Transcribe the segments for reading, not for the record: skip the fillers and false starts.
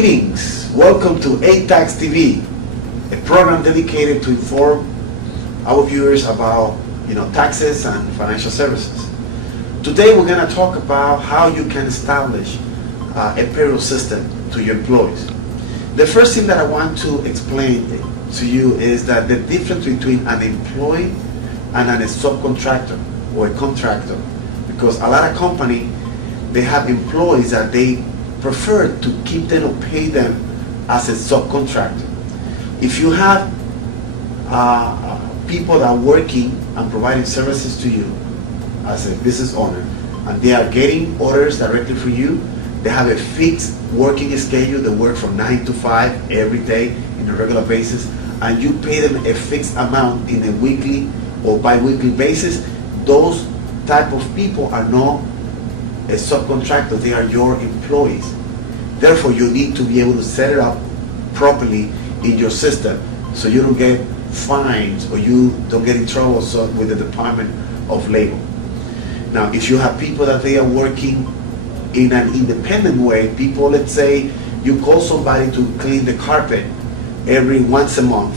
Greetings, welcome to ATAX TV, a program dedicated to inform our viewers about taxes and financial services. Today we're going to talk about how you can establish a payroll system to your employees. The first thing that I want to explain to you is that the difference between an employee and a subcontractor or a contractor, because a lot of companies, they have employees that they prefer to keep them or pay them as a subcontractor. If you have people that are working and providing services to you as a business owner, and they are getting orders directly for you, they have a fixed working schedule, they work from 9 to 5 every day in a regular basis, and you pay them a fixed amount in a weekly or bi-weekly basis, those type of people are not a subcontractor, they are your employees. Therefore, you need to be able to set it up properly in your system so you don't get fines or you don't get in trouble with the Department of Labor. Now, if you have people that they are working in an independent way, people, let's say you call somebody to clean the carpet once a month,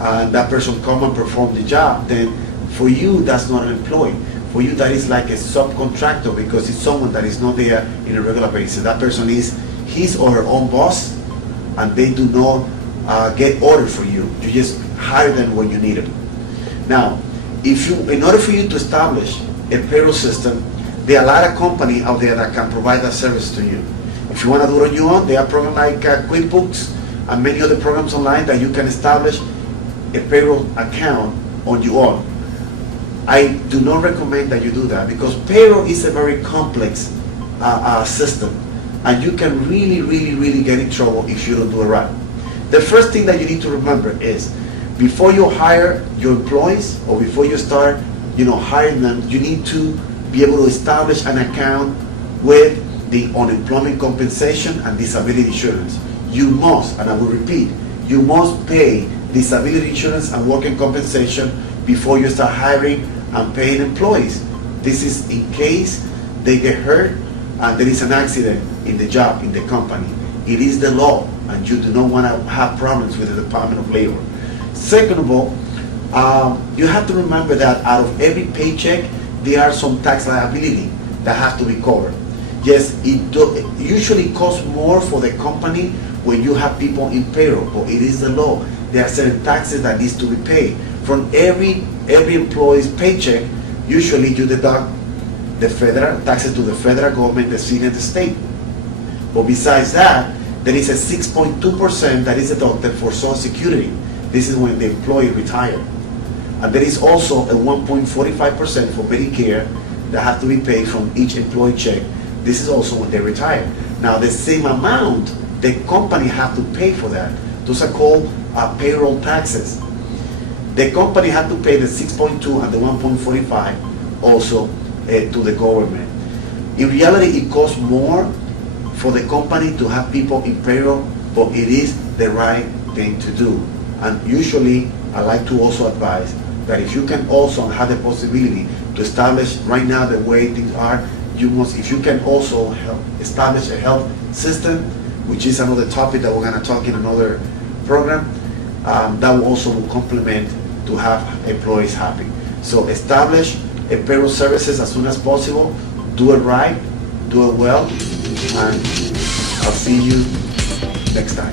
and that person come and perform the job, then for you, that's not an employee. For you, that is like a subcontractor because it's someone that is not there in a regular basis. That person is his or her own boss, and they do not get orders for you. You just hire them when you need them. Now, in order for you to establish a payroll system, there are a lot of companies out there that can provide that service to you. If you want to do it on your own, there are programs like QuickBooks and many other programs online that you can establish a payroll account on your own. I do not recommend that you do that because payroll is a very complex system, and you can really get in trouble if you don't do it right. The first thing that you need to remember is before you hire your employees or before you start hiring them, you need to be able to establish an account with the unemployment compensation and disability insurance. You must, and I will repeat, you must pay disability insurance and working compensation before you start hiring and paying employees. This is in case they get hurt and there is an accident in the job, in the company. It is the law, and you do not want to have problems with the Department of Labor. Second of all, you have to remember that out of every paycheck, there are some tax liability that have to be covered. Yes, it usually costs more for the company when you have people in payroll, but it is the law. There are certain taxes that needs to be paid. From every employee's paycheck, usually you deduct the federal taxes to the federal government, the city, and the state. But besides that, there is a 6.2% that is deducted for Social Security. This is when the employee retired. And there is also a 1.45% for Medicare that have to be paid from each employee check. This is also when they retire. Now, the same amount the company have to pay for that. Those are called payroll taxes. The company had to pay the 6.2 and the 1.45 also to the government. In reality, it costs more for the company to have people in payroll, but it is the right thing to do. And usually, I like to also advise that if you can also have the possibility to establish right now the way things are, if you can also help establish a health system, which is another topic that we're going to talk in another program, that will also complement to have employees happy. So establish a payroll services as soon as possible, do it right, do it well, and I'll see you next time.